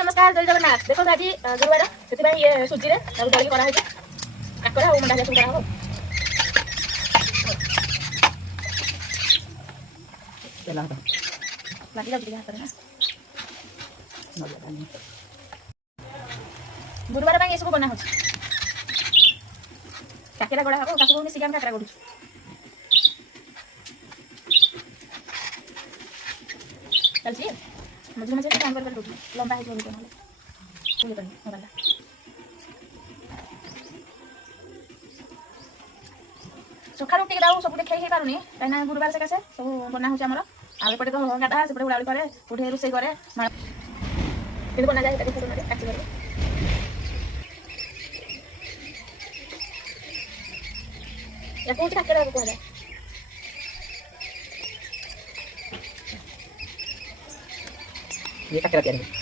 नमस्कार जय जगन्नाथ। देखो आज गुरुवार से सुजी दलिक कराई काकड़ा और मंडा सब करा लगी जाऊँ हाथ में गुरुवार ये सब बना हो काकेरा गड़ा हम काकू मिसिक आम काकेरा गढ़ु चलती मझे मझे काम कर लंबा है मोबाइल सुखा रुटी दाऊ सब देखा पारुनी कहीं गुरुवार सकाशे सब बना होमर आउटे तो गाधा से उड़ाउड़ी कै कौटे रोसे कै बना जाए काटी कर या कौन काकेरा कहले ये काकेरा तैयारी